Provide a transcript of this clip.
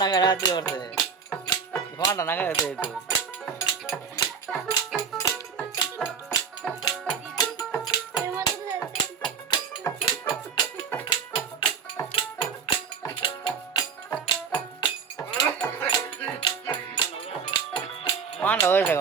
নাগা রাতি করতে ঘন্টা নাগা হতে হইতো ঘন্টা হয়েছে